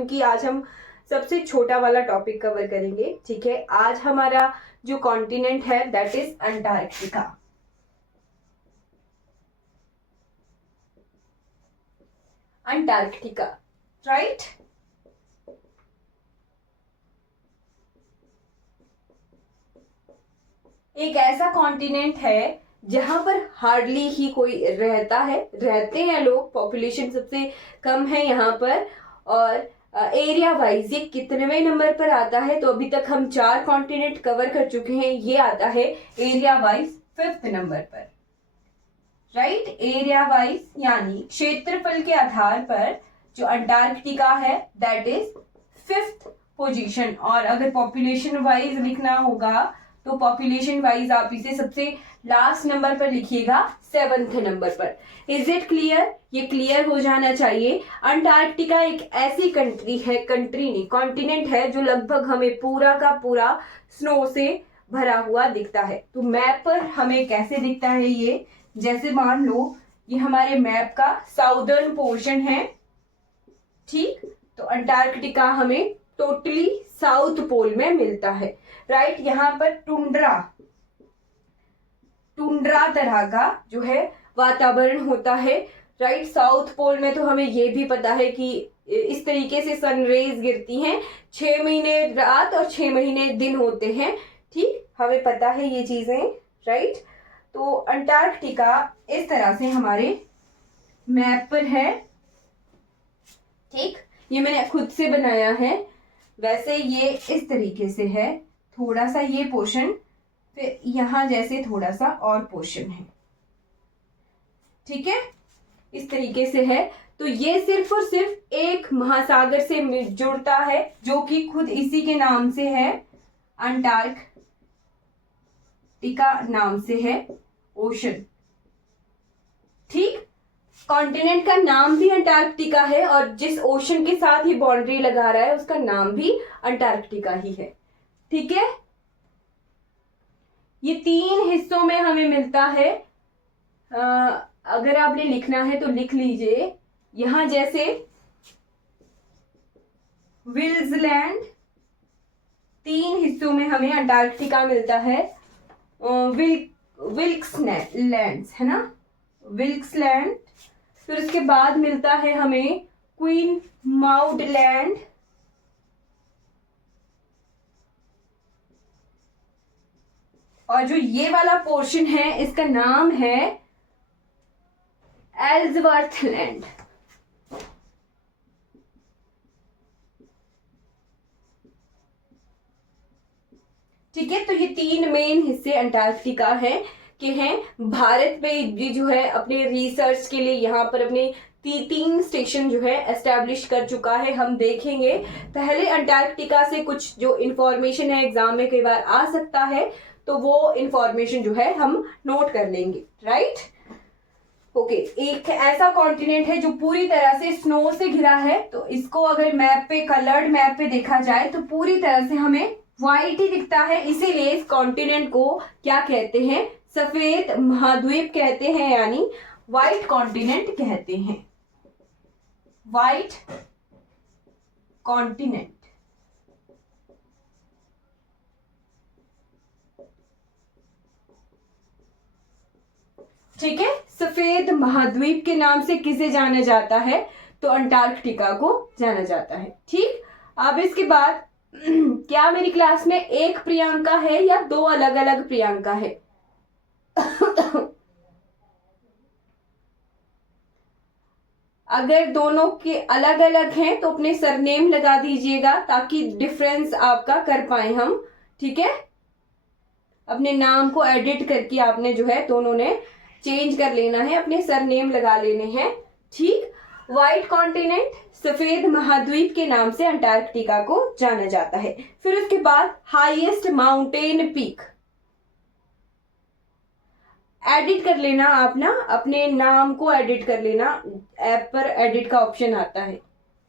क्योंकि आज हम सबसे छोटा वाला टॉपिक कवर करेंगे। ठीक है, आज हमारा जो कॉन्टिनेंट है that is Antarctica. Antarctica, right. एक ऐसा कॉन्टिनेंट है जहां पर हार्डली ही कोई रहता है, रहते हैं लोग, पॉपुलेशन सबसे कम है यहाँ पर। और एरिया वाइज ये कितनेवें नंबर पर आता है? तो अभी तक हम 4 कॉन्टिनेंट कवर कर चुके हैं, ये आता है एरिया वाइज 5th नंबर पर, राइट। एरिया वाइज यानी क्षेत्रफल के आधार पर जो अंटार्कटिका है दैट इज 5th पोजीशन। और अगर पॉपुलेशन वाइज लिखना होगा तो पॉपुलेशन वाइज आप इसे सबसे लास्ट नंबर पर लिखिएगा, 7th नंबर पर। Is it clear? ये क्लियर हो जाना चाहिए। अंटार्कटिका एक ऐसी कंट्री है, कंट्री नहीं कॉन्टिनेंट है, जो लगभग हमें पूरा का पूरा स्नो से भरा हुआ दिखता है। तो मैप पर हमें कैसे दिखता है ये? जैसे मान लो ये हमारे मैप का साउदर्न पोर्शन है, ठीक। तो अंटार्कटिका हमें टोटली साउथ पोल में मिलता है, राइट। यहाँ पर टुंड्रा तरह का जो है वातावरण होता है, राइट। साउथ पोल में तो हमें ये भी पता है कि इस तरीके से सनरेज गिरती हैं, 6 महीने रात और 6 महीने दिन होते हैं, ठीक। हमें पता है ये चीजें, राइट। तो अंटार्कटिका इस तरह से हमारे मैप पर है, ठीक। ये मैंने खुद से बनाया है। वैसे ये इस तरीके से है, थोड़ा सा ये पोर्शन, फिर यहां जैसे थोड़ा सा और पोर्शन है, ठीक है, इस तरीके से है। तो ये सिर्फ और सिर्फ एक महासागर से जुड़ता है जो कि खुद इसी के नाम से है, अंटार्कटिका नाम से है, ओशन, ठीक। कॉन्टिनेंट का नाम भी अंटार्कटिका है और जिस ओशन के साथ ही बाउंड्री लगा रहा है उसका नाम भी अंटार्कटिका ही है, ठीक है। ये 3 हिस्सों में हमें मिलता है। अगर आपने लिखना है तो लिख लीजिए, यहां जैसे विल्सलैंड, 3 हिस्सों में हमें अंटार्कटिका मिलता है। विल्क्सलैंड है ना, विल्क्सलैंड। फिर उसके बाद मिलता है हमें क्वीन माउड लैंड, और जो ये वाला पोर्शन है इसका नाम है एल्सवर्थ लैंड, ठीक है। तो ये 3 मेन हिस्से अंटार्कटिका के हैं। भारत में ये जो है अपने रिसर्च के लिए यहाँ पर अपने 3 स्टेशन जो है एस्टेब्लिश कर चुका है। हम देखेंगे पहले अंटार्कटिका से कुछ जो इंफॉर्मेशन है, एग्जाम में कई बार आ सकता है, तो वो इंफॉर्मेशन जो है हम नोट कर लेंगे, राइट। ओके, एक ऐसा कॉन्टिनेंट है जो पूरी तरह से स्नो से घिरा है। तो इसको अगर मैप पे, कलर्ड मैप पे देखा जाए तो पूरी तरह से हमें व्हाइट ही दिखता है, इसीलिए इस कॉन्टिनेंट को क्या कहते हैं? सफेद महाद्वीप कहते हैं, यानी व्हाइट कॉन्टिनेंट कहते हैं, व्हाइट कॉन्टिनेंट, ठीक है। सफेद महाद्वीप के नाम से किसे जाना जाता है? तो अंटार्कटिका को जाना जाता है, ठीक। अब इसके बाद क्या मेरी क्लास में एक प्रियंका है या 2 अलग अलग प्रियंका है? अगर दोनों के अलग अलग हैं तो अपने सरनेम लगा दीजिएगा ताकि डिफरेंस आपका कर पाए हम, ठीक है। अपने नाम को एडिट करके आपने जो है दोनों ने चेंज कर लेना है, अपने सरनेम लगा लेने हैं, ठीक। व्हाइट कॉन्टिनेंट, सफेद महाद्वीप के नाम से अंटार्कटिका को जाना जाता है। फिर उसके बाद हाईएस्ट माउंटेन पीक, एडिट कर लेना आप ना, अपने नाम को एडिट कर लेना, ऐप पर एडिट का ऑप्शन आता है,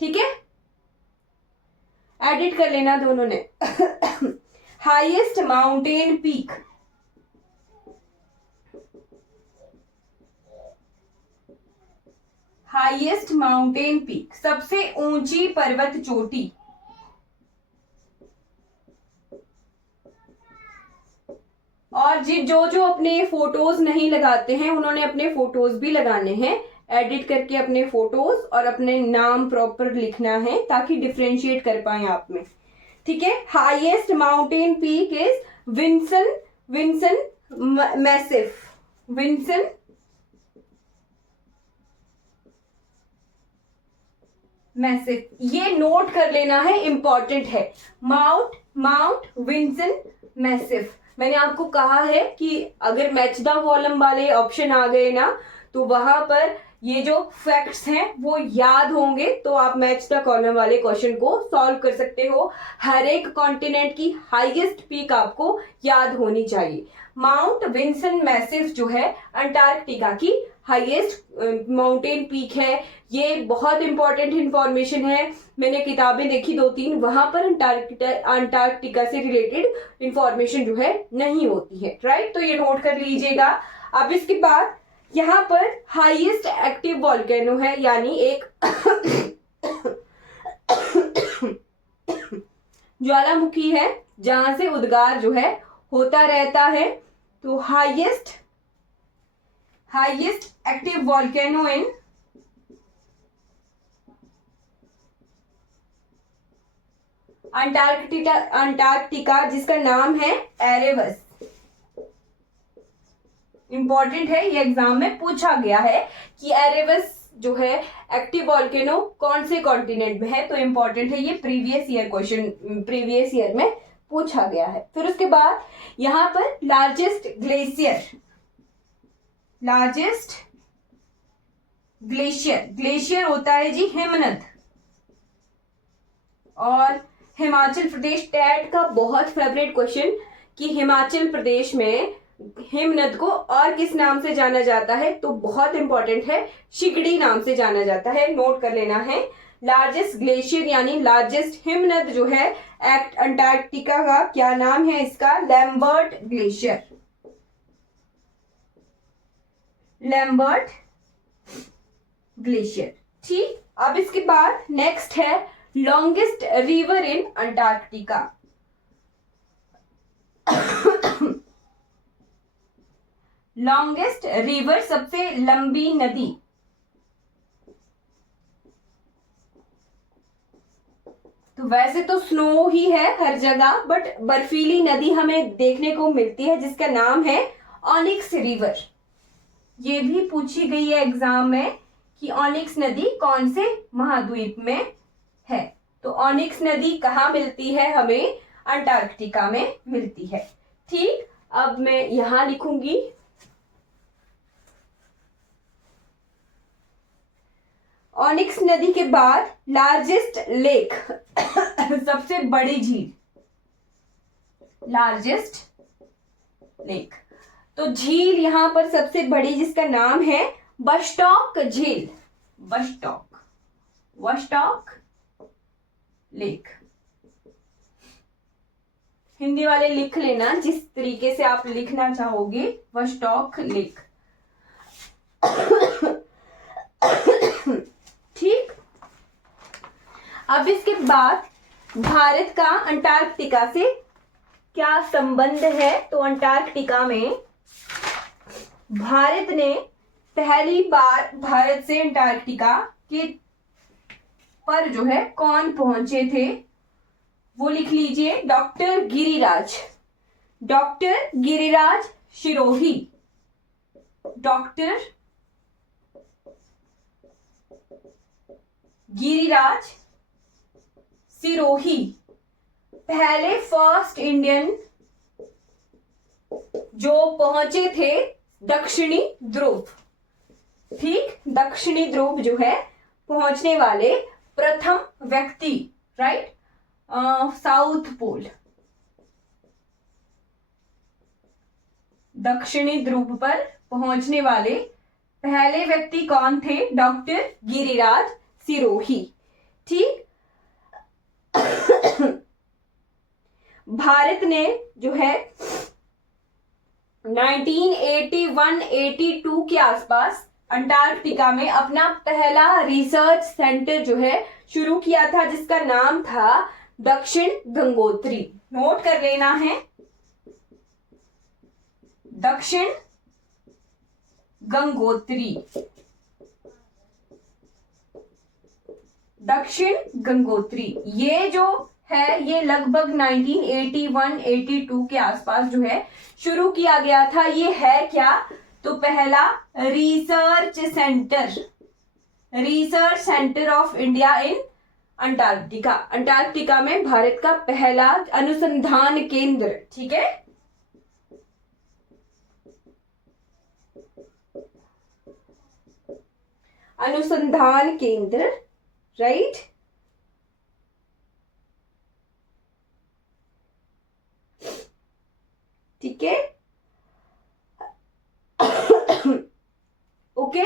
ठीक है। एडिट कर लेना दोनों ने। Highest mountain peak, highest mountain peak, सबसे ऊंची पर्वत चोटी। और जी जो जो अपने फोटोज नहीं लगाते हैं उन्होंने अपने फोटोज भी लगाने हैं, एडिट करके अपने फोटोज और अपने नाम प्रॉपर लिखना है ताकि डिफरेंशिएट कर पाए आप में। ठीक है, highest mountain peak is Vinson Vinson Massif, Vinson Massif, ये नोट कर लेना है, इंपॉर्टेंट है। Mount Vinson Massif. मैंने आपको कहा है कि अगर मैच द कॉलम वाले ऑप्शन आ गए ना तो वहां पर ये जो फैक्ट्स हैं वो याद होंगे तो आप मैच द कॉलम वाले क्वेश्चन को सॉल्व कर सकते हो। हर एक कॉन्टिनेंट की हाईएस्ट पीक आपको याद होनी चाहिए। माउंट विंसन मैसिफ जो है अंटार्कटिका की हाईएस्ट माउंटेन पीक है। ये बहुत इंपॉर्टेंट इंफॉर्मेशन है, मैंने किताबें देखी 2-3, वहां पर अंटार्कटिका से रिलेटेड इंफॉर्मेशन जो है नहीं होती है, राइट। तो ये नोट कर लीजिएगा। अब इसके बाद यहाँ पर हाईएस्ट एक्टिव वॉल्केनो है, यानी एक ज्वालामुखी है जहां से उद्गार जो है होता रहता है। तो highest active volcano in Antarctica जिसका नाम है एरेबस। इंपॉर्टेंट है, ये एग्जाम में पूछा गया है कि एरेबस जो है एक्टिव वॉल्केनो कौन से कॉन्टिनेंट में है, तो इंपॉर्टेंट है, ये previous year question previous year में पूछा गया है। फिर उसके बाद यहां पर लार्जेस्ट ग्लेशियर होता है जी हिमनद। और हिमाचल प्रदेश, टैट का बहुत फेवरेट क्वेश्चन कि हिमाचल प्रदेश में हिमनद को और किस नाम से जाना जाता है, तो बहुत इंपॉर्टेंट है, शिगड़ी नाम से जाना जाता है, नोट कर लेना है। लार्जेस्ट ग्लेशियर यानी लार्जेस्ट हिमनद जो है अंटार्कटिका का क्या नाम है इसका, लैम्बर्ट ग्लेशियर। ठीक, अब इसके बाद नेक्स्ट है longest river in Antarctica. Longest river, सबसे लंबी नदी। तो वैसे तो स्नो ही है हर जगह, बट बर्फीली नदी हमें देखने को मिलती है जिसका नाम है ऑनिक्स रिवर। ये भी पूछी गई है एग्जाम में कि ऑनिक्स नदी कौन से महाद्वीप में है। तो ऑनिक्स नदी कहाँ मिलती है, हमें अंटार्कटिका में मिलती है। ठीक, अब मैं यहां लिखूंगी ऑनिक्स नदी के बाद लार्जेस्ट लेक सबसे बड़ी झील, लार्जेस्ट लेक। तो झील यहां पर सबसे बड़ी जिसका नाम है बस्टॉक झील, वस्टॉक लेक। हिंदी वाले लिख लेना जिस तरीके से आप लिखना चाहोगे, वस्टॉक लेक। ठीक, अब इसके बाद भारत का अंटार्कटिका से क्या संबंध है, तो अंटार्कटिका में भारत ने पहली बार भारत से अंटार्कटिका के पर जो है कौन पहुंचे थे, वो लिख लीजिए, डॉक्टर गिरिराज सिरोही। डॉक्टर गिरिराज सिरोही पहले फर्स्ट इंडियन जो पहुंचे थे दक्षिणी ध्रुव। ठीक, दक्षिणी ध्रुव जो है पहुंचने वाले प्रथम व्यक्ति, राइट, साउथ पोल। दक्षिणी ध्रुव पर पहुंचने वाले पहले व्यक्ति कौन थे, डॉक्टर गिरिराज सिरोही। ठीक, भारत ने जो है 1981-82 के आसपास अंटार्कटिका में अपना पहला रिसर्च सेंटर जो है शुरू किया था, जिसका नाम था दक्षिण गंगोत्री। नोट कर लेना है, दक्षिण गंगोत्री, दक्षिण गंगोत्री। ये जो है ये लगभग 1981-82 के आसपास जो है शुरू किया गया था। ये है क्या, तो पहला research centre of India in Antarctica. Antarctica में भारत का पहला अनुसंधान केंद्र, ठीक है। अनुसंधान केंद्र, राइट। ठीक है, ओके।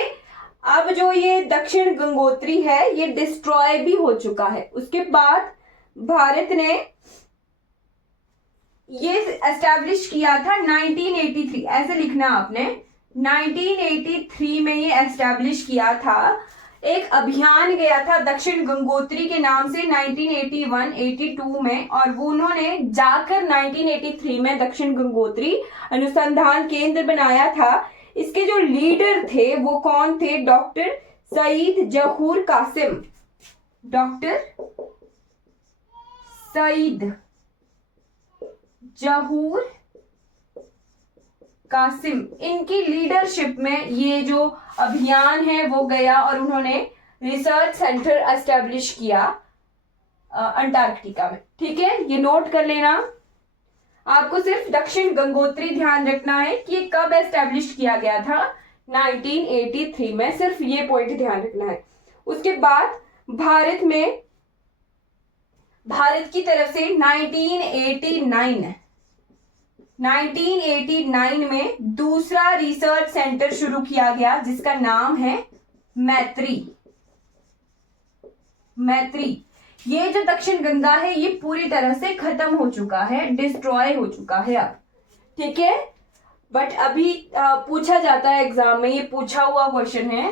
अब जो ये दक्षिण गंगोत्री है ये डिस्ट्रॉय भी हो चुका है। उसके बाद भारत ने ये एस्टैब्लिश किया था 1983, ऐसे लिखना आपने, 1983 में ये एस्टैब्लिश किया था। एक अभियान गया था दक्षिण गंगोत्री के नाम से 1981-82 में, और वो उन्होंने जाकर 1983 में दक्षिण गंगोत्री अनुसंधान केंद्र बनाया था। इसके जो लीडर थे वो कौन थे, डॉक्टर सईद जहूर कासिम, डॉक्टर सईद जहूर कासिम, इनकी लीडरशिप में ये जो अभियान है वो गया और उन्होंने रिसर्च सेंटर एस्टेब्लिश किया अंटार्कटिका में। ठीक है, ये नोट कर लेना। आपको सिर्फ दक्षिण गंगोत्री ध्यान रखना है कि ये कब एस्टेब्लिश किया गया था, 1983 में, सिर्फ ये पॉइंट ध्यान रखना है। उसके बाद भारत की तरफ से 1989 में दूसरा रिसर्च सेंटर शुरू किया गया जिसका नाम है मैत्री। ये जो दक्षिण गंगा है ये पूरी तरह से खत्म हो चुका है, डिस्ट्रॉय हो चुका है अब, ठीक है। बट अभी पूछा जाता है एग्जाम में, ये पूछा हुआ क्वेश्चन है,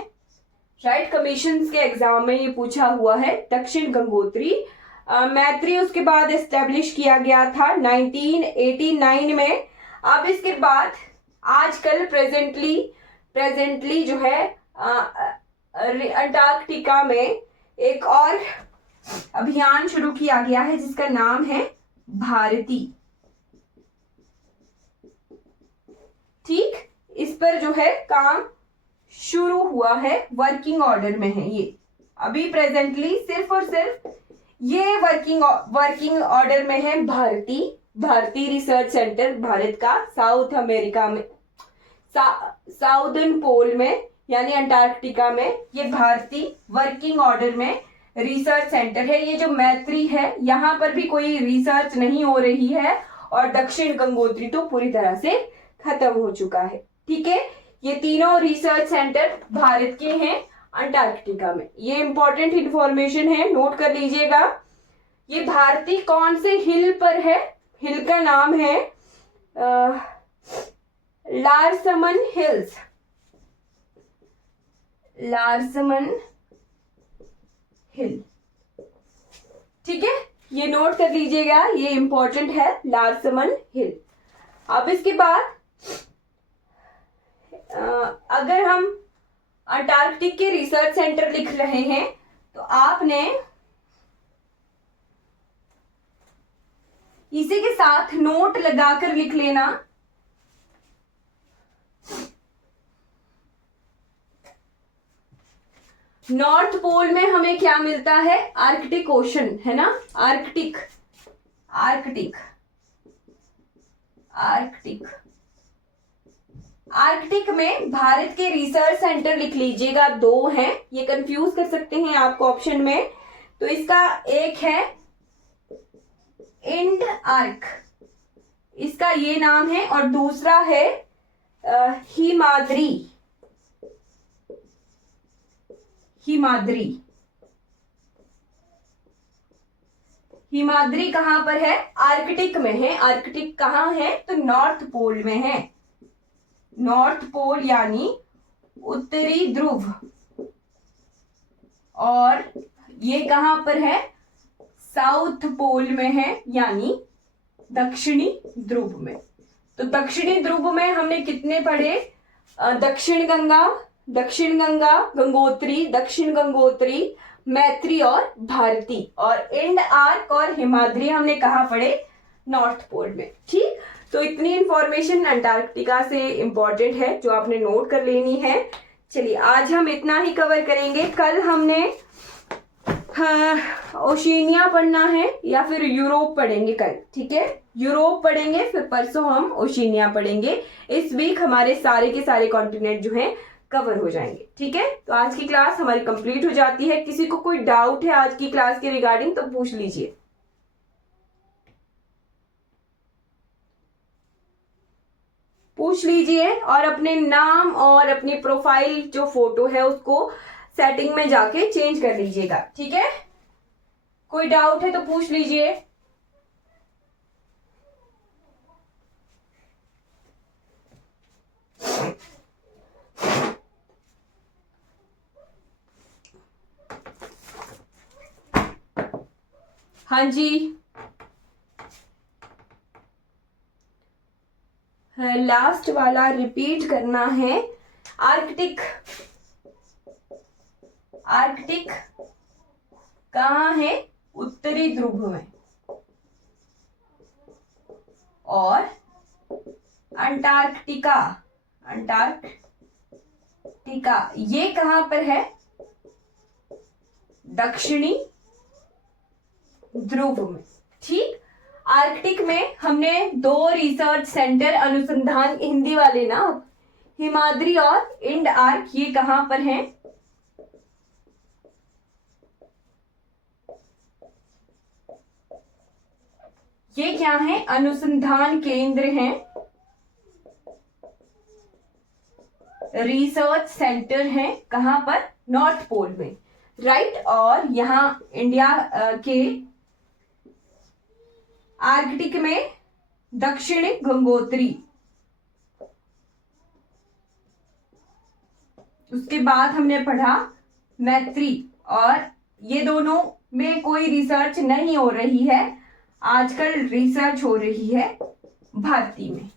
राइट, कमीशंस के एग्जाम में ये पूछा हुआ है दक्षिण गंगोत्री। मैत्री उसके बाद एस्टेब्लिश किया गया था 1989 में। अब इसके बाद आजकल प्रेजेंटली जो है अंटार्कटिका में एक और अभियान शुरू किया गया है जिसका नाम है भारती। ठीक, इस पर जो है काम शुरू हुआ है, वर्किंग ऑर्डर में है ये अभी प्रेजेंटली, सिर्फ और सिर्फ ये वर्किंग ऑर्डर में है भारती रिसर्च सेंटर। भारत का साउथ अमेरिका में, साउदर्न पोल में यानी अंटार्कटिका में ये भारती वर्किंग ऑर्डर में रिसर्च सेंटर है। ये जो मैत्री है यहाँ पर भी कोई रिसर्च नहीं हो रही है, और दक्षिण गंगोत्री तो पूरी तरह से खत्म हो चुका है। ठीक है, ये तीनों रिसर्च सेंटर भारत के हैं अंटार्कटिका में। ये इंपॉर्टेंट इंफॉर्मेशन है, नोट कर लीजिएगा। ये भारती कौन से हिल पर है, हिल का नाम है लार्समन हिल्स, लार्समन हिल। ठीक है, ये नोट कर लीजिएगा, ये इंपॉर्टेंट है, लार्समन हिल। अब इसके बाद अगर हम अंटार्कटिक के रिसर्च सेंटर लिख रहे हैं तो आपने इसी के साथ नोट लगाकर लिख लेना। नॉर्थ पोल में हमें क्या मिलता है, आर्कटिक ओशन, है ना, आर्कटिक में भारत के रिसर्च सेंटर लिख लीजिएगा, 2 हैं, ये कंफ्यूज कर सकते हैं आपको ऑप्शन में। तो इसका एक है इंड आर्क, इसका ये नाम है, और दूसरा है हिमाद्री कहां पर है, आर्कटिक में है। आर्कटिक कहां है, तो नॉर्थ पोल में है। नॉर्थ पोल यानी उत्तरी ध्रुव, और ये कहां पर है, साउथ पोल में है, यानी दक्षिणी ध्रुव में। तो दक्षिणी ध्रुव में हमने कितने पढ़े, दक्षिण गंगा, गंगोत्री, दक्षिण गंगोत्री, मैत्री और भारती, और इंड आर्क और हिमाद्री हमने कहा पढ़े, नॉर्थ पोल में। ठीक, तो इतनी इंफॉर्मेशन अंटार्कटिका से इंपॉर्टेंट है जो आपने नोट कर लेनी है। चलिए आज हम इतना ही कवर करेंगे। कल हमने ओशिनिया पढ़ना है या फिर यूरोप पढ़ेंगे कल, ठीक है, यूरोप पढ़ेंगे, फिर परसों हम ओशिनिया पढ़ेंगे। इस वीक हमारे सारे के सारे कॉन्टिनेंट जो हैं कवर हो जाएंगे, ठीक है। तो आज की क्लास हमारी कंप्लीट हो जाती है। किसी को कोई डाउट है आज की क्लास के रिगार्डिंग तो पूछ लीजिए। और अपने नाम और अपनी प्रोफाइल जो फोटो है उसको सेटिंग में जाके चेंज कर लीजिएगा, ठीक है। कोई डाउट है तो पूछ लीजिए। हाँ जी, लास्ट वाला रिपीट करना है। आर्कटिक कहाँ है, उत्तरी ध्रुव में, और अंटार्कटिका ये कहां पर है, दक्षिणी ध्रुव में। ठीक, आर्कटिक में हमने 2 रिसर्च सेंटर अनुसंधान, हिंदी वाले ना, हिमाद्री और इंड आर्क, ये कहां पर हैं, ये क्या है, अनुसंधान केंद्र हैं, रिसर्च सेंटर हैं, कहां पर, नॉर्थ पोल में, राइट। और यहां इंडिया के आर्कटिक में दक्षिण गंगोत्री, उसके बाद हमने पढ़ा मैत्री, और ये दोनों में कोई रिसर्च नहीं हो रही है, आजकल रिसर्च हो रही है भारती में।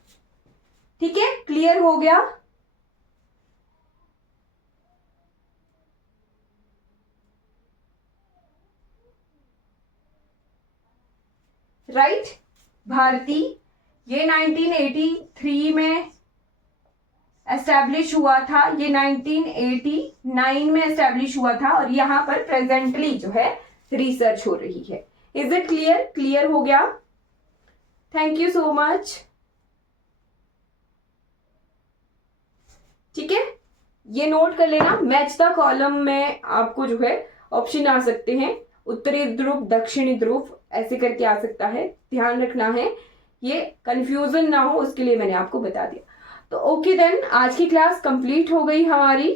ठीक है, क्लियर हो गया। राइट, भारती ये 1983 में एस्टैब्लिश हुआ था, ये 1989 में एस्टैब्लिश हुआ था, और यहां पर प्रेजेंटली जो है रिसर्च हो रही है। Is it clear? क्लियर हो गया? Thank you so much. ठीक है, ये नोट कर लेना, मैच द कॉलम में आपको जो है ऑप्शन आ सकते हैं, उत्तरी ध्रुव, दक्षिणी ध्रुव, ऐसे करके आ सकता है, ध्यान रखना है, ये कंफ्यूजन ना हो उसके लिए मैंने आपको बता दिया। तो ओके देन, आज की क्लास कंप्लीट हो गई हमारी।